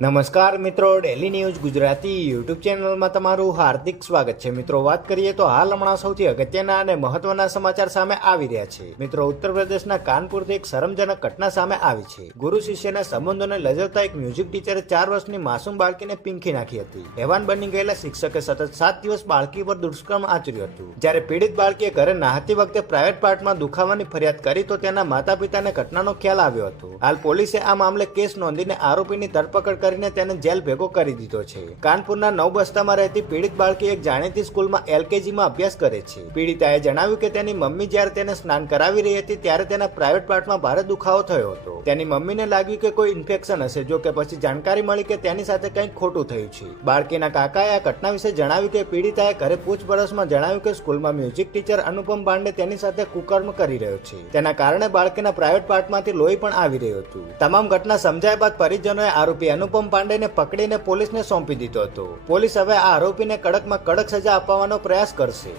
નમસ્કાર મિત્રો, daily news Gujarati YouTube ચેનલમાં તમારું હાર્દિક સ્વાગત છે. મિત્રો, વાત કરીએ તો હાલ હમણાં સૌથી અગત્યના અને મહત્વના સમાચાર સામે આવી રહ્યા છે. મિત્રો, ઉત્તર પ્રદેશના કાનપુરથી એક શરમજનક ઘટના સામે આવી છે. ગુરુ શિષ્યના સંબંધોને લજવતા એક મ્યુઝિક ટીચરે 4 વર્ષની માસૂમ બાળકીને પીંખી નાખી હતી. હેવાન બની ગયેલા શિક્ષકે સતત 7 દિવસ બાળકી પર દુષ્કર્મ આચર્યું હતું. જ્યારે પીડિત બાળકીએ ઘરે નહાતી વખતે પ્રાઇવેટ પાર્ટમાં દુખાવાની ફરિયાદ કરી તો તેના માતા પિતાને ઘટનાનો ખ્યાલ આવ્યો હતો. હાલ પોલીસે આ મામલે કેસ નોંધીને આરોપીની ધરપકડ કરીને તેને જેલ ભેગો કરી દીધો છે. કાનપુરના નવબસ્તામાં રહેતી પીડિત બાળકી એક જાણીતી સ્કૂલમાં LKGમાં અભ્યાસ કરે છે. પીડિતાએ જણાવ્યું કે તેની મમ્મી જ્યારે તેને સ્નાન કરાવી રહી હતી ત્યારે તેના પ્રાઇવેટ પાર્ટમાં ભારે દુખાવો થયો હતો. તેની મમ્મીને લાગ્યું કે કોઈ ઇન્ફેક્શન હશે, જો કે પછી જાણકારી મળી કે તેની સાથે કંઈક ખોટું થયું છે. બાળકીના કાકાએ આ ઘટના વિશે જણાવ્યું કે પીડિતાએ ઘરે પૂછપરછમાં જણાવ્યું કે સ્કૂલમાં મ્યુઝિક ટીચર અનુપમ પાંડે તેની સાથે કુકર્મ કરી રહ્યો છે. તેના કારણે બાળકીના પ્રાઇવેટ પાર્ટમાંથી લોહી પણ આવી રહ્યું હતું. તમામ ઘટના સમજાયા બાદ પરિજનોએ આરોપી અનુપમ પાંડેને પકડીને પોલીસને સોંપી દીધો હતો. પોલીસ હવે આ આરોપીને કડકમાં કડક સજા અપાવવાનો પ્રયાસ કરશે.